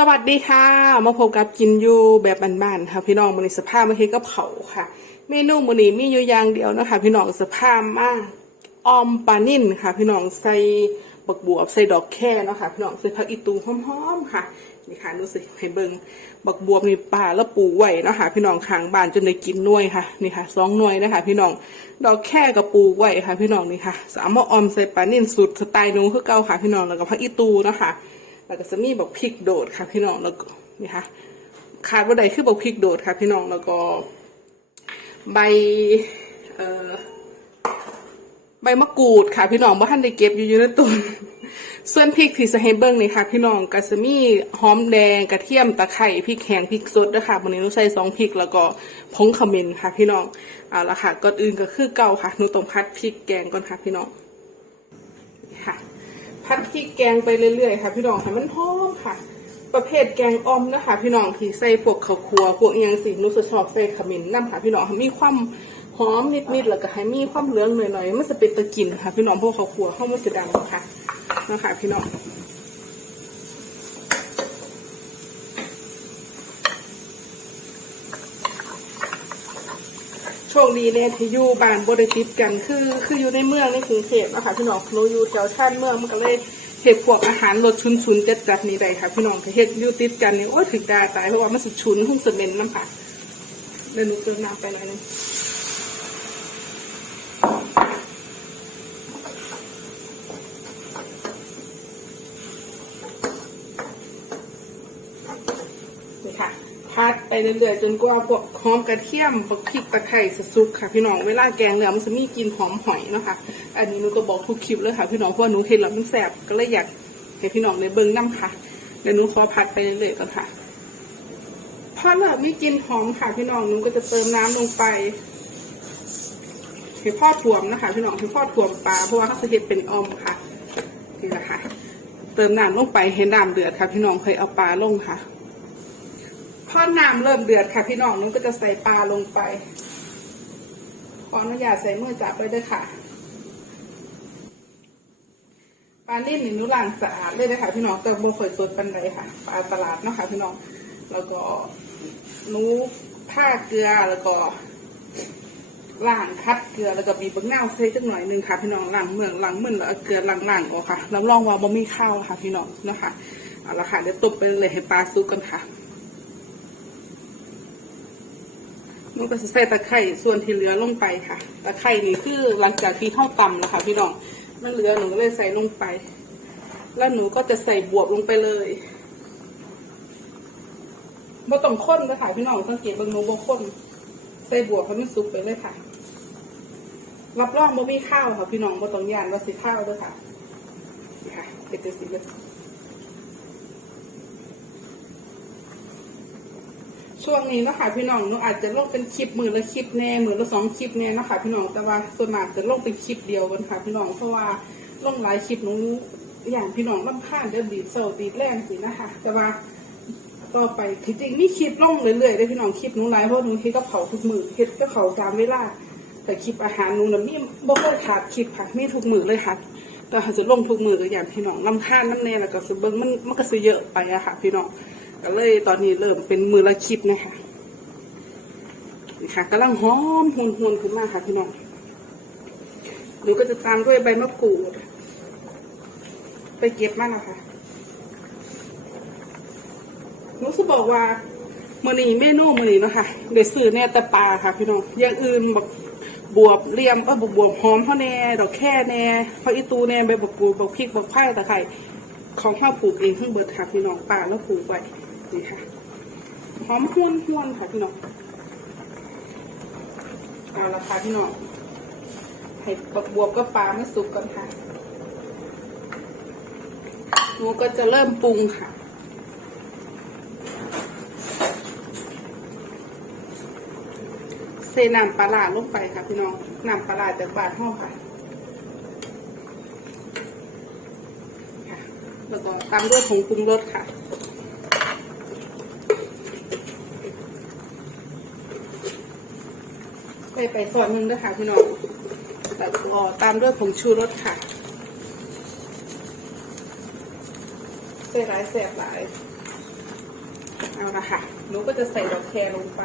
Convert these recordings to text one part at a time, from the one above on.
สวัสดีค่ะ มาพบกับกินยูแบบบ้านๆค่ะพี่น้องมันนี้สภาพมาเฮ็ดกับเขาค่ะ เมนูมือนี้มีอยู่อย่างเดียวนะคะพี่น้องสภาพมากออมปลานิ่นค่ะ พี่น้องใส่บักบวบใส่ดอกแค่เนาะค่ะพี่น้องใส่ผักอีตูหอมๆค่ะนี่ค่ะรู้สึกให้เบิงบักบวบนี่ป่าแล้วปลูกไว้เนาะค่ะพี่น้องข้างบ้านจนได้กินหน่วยค่ะนี่ค่ะสองหน่วยนะคะพี่น้องดอกแค่กับปลูกไว้ค่ะ พี่น้องนี่ค่ะ สามารถออมใส่ปลานิ่นสูตรสไตล์นูคือเก่าค่ะ พี่น้องแล้วก็ผักอีตูเนาะค่ะ แล้วก็จะมีบอกพริกโดดค่ะพี่น้องแล้วก็นี่ค่ะขาดว่าใดคือบอกพริกโดดค่ะ พี่น้องแล้วก็ ใบเอ่อใบมะกรูดค่ะ พี่น้องว่าท่านได้เก็บอยู่อยู่ในต้นส่วนพริกที่จะให้เบิ้งนี่ค่ะ พี่น้องก็จะมีหอมแดงกระเทียมตะไคร้พริกแห้งพริกสดนะคะวันนี้หนูใส่สองพริกแล้วก็ผงขมิ้นค่ะ พี่น้องเอาละค่ะก่อนอื่นก็คือเก่าค่ะหนูต้องพัดพริกแกงก่อนค่ะ พี่น้อง พัดพริกแกงไปเรื่อยๆค่ะ พี่น้องให้มันหอมค่ะ ประเภทแกงอมนะคะ พี่น้องที่ใส่พวกข้าวคั่วพวกอหยังสิหนุสชอบใส่ขมิ้นน้ำค่ะ พี่น้องให้มีความหอมนิดๆแล้วก็ให้มีความเหลืองหน่อยๆมันจะเป็นตะกินค่ะ พี่น้องพวกข้าวคั่วเข้ามาสีดำค่ะนะคะพี่น้อง คดีเนี่ยที่อยู่บ้านบริติดกันคือ คืออยู่ในเมืองในกรุงเทพนะคะพี่น้องหนูอยู่แถวชานเมืองมันก็เลยเห็ดพวกอาหารรสชุนๆจัดๆนี่ได้ค่ะพี่น้องเห็ดอยู่ติดกันเนี่ยโอ้ถึงดาตายเพราะว่ามันสุดชุนหุ้นสเมนน้ำผักเดี๋ยวหนูเติมน้ำไปหน่อยนึงนี่ค่ะพัดไป เรื่อยๆจนกว่าพวกหอมกระเทียมพวกพริกตะไคร้สสุกค่ะ พี่น้องเวลาแกงเนี่ยมันจะมีกลิ่นหอมหอยเนาะค่ะ อันนี้หนูก็บอกทุกคลิปเลยค่ะ พี่น้องเพราะหนูเห็นแล้วมันแสบก็เลยอยากให้พี่น้องในเบิ้งน้ำค่ะเดี๋ยวหนูขอพัดไปเรื่อยๆก่อนค่ะพอแบบมีกลิ่นหอมค่ะ พี่น้องหนูก็จะเติมน้ำลงไปให้พ่อถ่วมนะคะ พี่น้องให้พ่อถ่วมปลาเพราะว่าเขาจะเห็ดเป็นออมค่ะนี่แหละค่ะ เติมน้ำลงไปให้น้ำเดือดค่ะ พี่น้องเคยเอาปลาลงค่ะ พอน้ำเริ่มเดือดค่ะพี่น้องนุ้นก็จะใส่ปลาลงไป ขออนุญาตใส่มือจับไปด้วยค่ะ ปลานิ่นี่หนุล้างสะอาดเลยนะคะพี่น้องแต่บนข่อยสดปันใดค่ะ ปลาตลาดเนาะค่ะพี่น้อง แล้วก็หนูผ้าเกลือแล้วก็ล้างคัดเกลือแล้วก็บีบบักนาใส่จักหน่อยนึงค่ะพี่น้องล้างเมืองล้างมึนแล้วเกลือล้างๆออกค่ะรับรองว่าบ่มีข้าวค่ะพี่น้องเนาะคะเอาละค่ะเดี๋ยวตบไปเลยให้ปลาซุกกันค่ะ มันก็จะใส่ตะไคร่ส่วนที่เหลือลงไปค่ะตะไคร่นี่คือหลังจากที่เข้าตำแล้วค่ะพี่น้องมันเหลือหนูก็เลยใส่ลงไป แล้วหนูก็จะใส่บวบลงไปเลยบ่ต้องข้นนะคะพี่น้องสังเกตบางหนูบ่ข้นใส่บวบให้มันสุกไปเลยค่ะรับรองบ่มีข้าวค่ะพี่น้องบ่ต้องย่านว่าสิข้าวเด้วยค่ะค่ะเป็นตัวสีเลย ช่วงนี้นะคะพี่น้องหนูอาจจะลงเป็นคลิปมือละคลิปแน่มือละสองคลิปแน่นะคะพี่น้องแต่ว่าส่วนมากจะลงเป็นคลิปเดียวกันค่ะพี่น้องเพราะว่าลงหลายคลิปหนูอย่างพี่น้องลำคาญเดี๋ยวดีดเซลดีดแรงสินะคะ แต่ว่าต่อไปที่จริงมีคลิปลงเรื่อยๆเลยพี่น้องคลิปหนูหลายเพราะหนูเฮ็ดกับเขาทุกมือเฮ็ดกับเขาตามเวลา แต่คลิปอาหารหนูน่ะมีบ่เคยขาดคลิปค่ะมีทุกมือเลยค่ะแต่หาจะลงทุกมือก็อย่างพี่น้องลำคาญน้ำแน่แล้วก็สเบิงมันมันก็ซื้อเยอะไปอะค่ะ พี่น้อง ก็เลยตอนนี้เริ่มเป็นมือละคลิปนะคะนี่ค่ะกำลังหอมหวนหวนขึ้นมาค่ะพี่น้องหรือก็จะตามด้วยใบมะกรูด ไปเก็บมานะคะรู้สบอกว่ามื่อนี้เมนูมื่อนี้เนาะคะเดี๋ยวซื้อแน่แต่ปลาค่ะพี่น้องอย่างอื่นแบบบวบเลียมเออบวบบวบหอมเขาแน่ดอกแค่แน่ผักอีตูแน่ใบบักกูดบักพริกบกไผ่ตะไคร้ของข้าวปลูกเองเพิ่งเบิดค่ะพี่น้องป่าแล้วปลูกไว้ นี่ค่ะหอมห้วนห้วนค่ะพี่น้องเอาละค่ะพี่น้องให้บักบวบก็ปลาไม่สุกก่อนค่ะหนูก็จะเริ่มปรุงค่ะเซน้ำปลาลงไปค่ะพี่น้องน้ำปลาจากบาทห้องค่ะแล้วก็ตามด้วยผงปรุงรสค่ะ ใส่ไปซอสหนึงด้วยค่ะพี่น้องแล้วก็ตามด้วยผงชูรสค่ะใส่หลายแสบหลายเอะค่ะหนูก็จะใส่ดอกแครลงไป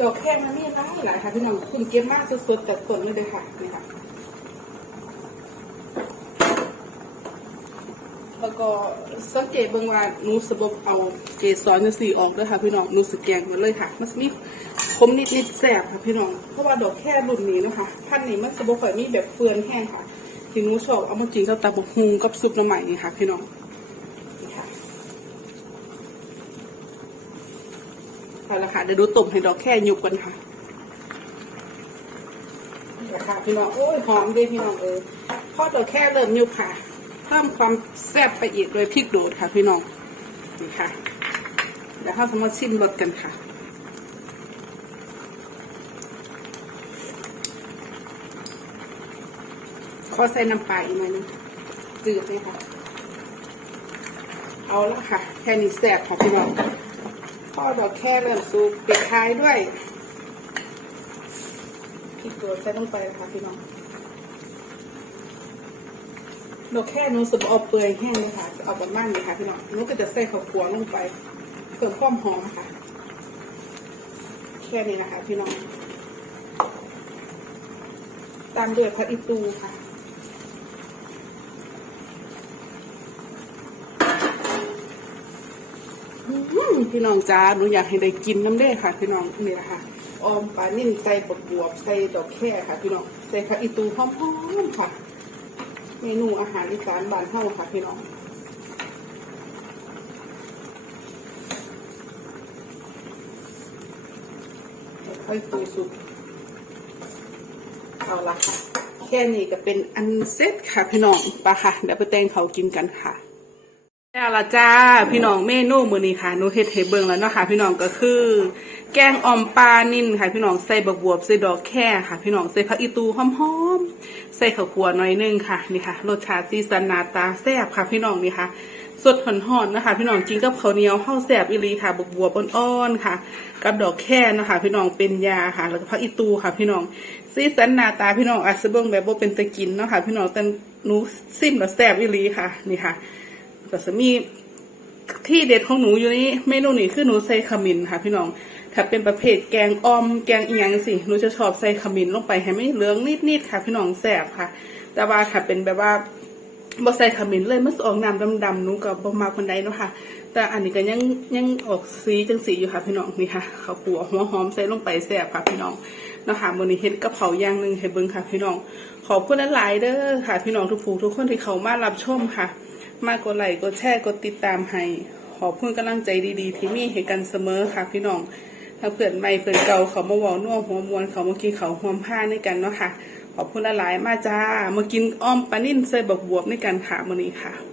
ดอกแครมันมีหลายหลายค่ะพี่น้องคุณเก็บมากสดๆแต่ต้นเลยเด้อค่ะนี่ค่ะ แล้วก็สังเกตเบิ่งว่าหนูสะบกเอาเกสรจังซี่ออกเด้อค่ะพี่น้องหนูสแกงหมดเลยค่ะมันมีคมนิดๆแสบค่ะพี่น้องเพราะว่าดอกแค่รุ่นนี้นะคะพันนี้มันสะบกค่อยมีแบบเฟือนแห้งค่ะที่หนูชอบเอามากินกับตาบกฮุงกับซุปน้ำใหม่นี่ค่ะ พี่น้องนี่ค่ะเอาละค่ะเดี๋ยวดูต้มให้ดอกแค่ยุบกันค่ะนี่ค่ะพี่น้องโอ้ยหอมดีพี่น้องเออพอดอกแค่เริ่มยุบค่ะ เพิ่มความแซ่บไปอีกโดยพริกโดดค่ะพี่น้องนี่ค่ะเดี๋ยวเราจะมาชิมรสกันค่ะขอใส่น้ำปลาอีกหน่อยนึงจืดเลยค่ะ เอาละค่ะ แค่นี้แซ่บค่ะพี่น้องพ่อดอกแค่เริ่มสุกปิดท้ายด้วยพริกโดดใส่ลงไปเลยค่ะพี่น้อง ดอกแค่หนูสึกเอาเปลือยแห้งเลยค่ะจะเอาบนบ้านเลยค่ะพี่น้องหนูก็จะใส่ข้าวคั่วลงไปเพิ่มความหอมค่ะแค่นี้นะคะพี่น้อง ตามด้วยผักอีตูค่ะพี่น้องจ้าหนูอยากให้ได้กินน้ำเด้ค่ะ พี่น้องนี่แหละค่ะออมปลานิ่มใส่บดบวบใส่ดอกแค่ค่ะ พี่น้องใส่ผักอีตูหอมๆค่ะ เมนูอาหารอีสานบ้านเฮาค่ะพี่น้องค่อยตุยสุกเอาละค่ะ แค่นี้ก็เป็นอันเสร็จค่ะพี่น้องไปะค่ะเดี๋ยวไปแต่งเขากินกันค่ะ เอาละจ้าพี่น้องเมนูมือนี้ค่ะหนูเฮ็ดให้เบิ่งแล้วเนาะค่ะ พี่น้องก็คือ แกงอ่อมปลานิ่นค่ะ พี่น้องใส่บักบวบใส่ดอกแค่ค่ะ พี่น้องใส่ผักอีตูหอมๆใส่ข้าวคั่วหน่อยนึงค่ะนี่ค่ะรสชาติสีสันนาตาแซ่บค่ะ พี่น้องนี่ค่ะ สดหอนๆนะคะ พี่น้องกินกับข้าวเหนียวข้าวแซ่บอีหลีค่ะบักบวบอ่อนๆค่ะ กับดอกแค่นะคะพี่น้องเป็นยาค่ะ แล้วก็ผักอีตูค่ะ พี่น้องสีสันนาตาพี่น้องอาจจะเบิ่งแบบว่าเป็นตะกินเนาะค่ะ พี่น้องแต่หนูซิมแล้วแซ่บอีหลีค่ะ นี่ค่ะ ก็จะมีที่เด็ดของหนูอยู่นี่เมนูนี้คือหนูใส่ขมิ้นค่ะ พี่น้อง ถ้าเป็นประเภทแกงออมแกงอีหยังสิหนูจะชอบใส่ขมิ้นลงไปให้ไม่เหลืองนิดๆค่ะ พี่น้องแสบค่ะ แต่ว่าถ้าเป็นแบบว่าบ่ใส่ขมิ้นเลยมันสิออกน้ำดำๆหนูก็บ่มาคนใดเนาะค่ะ แต่อันนี้ก็ยังยังออกสีจังสีอยู่ค่ะ พี่น้องนี่ค่ะข้าวคั่วหัวหอมใส่ลงไปแสบค่ะ พี่น้องเนาะค่ะมื้อนี้เฮ็ดกระเพราย่างหนึ่งให้เบิ่งค่ะ พี่น้องขอบคุณหลายๆเด้อค่ะ พี่น้องทุกผู้ทุกคนที่เข้ามารับชมค่ะ มากกดไลค์กดแชร์กดติดตามให้ขอบคุณกำลังใจดีๆ ที่มีให้กันเสมอค่ะพี่น้องถ้าเพื่อนใหม่เพื่อนเก่าเขามาวอน่วหัวมวนเขามากินเขาวหวมผ้าในกันเนาะค่ะขอบคุณหลายมาจ้ามากินอ้อมปลานิ่นใส่บกบวบในกันค่ะมื้อนี้ค่ะ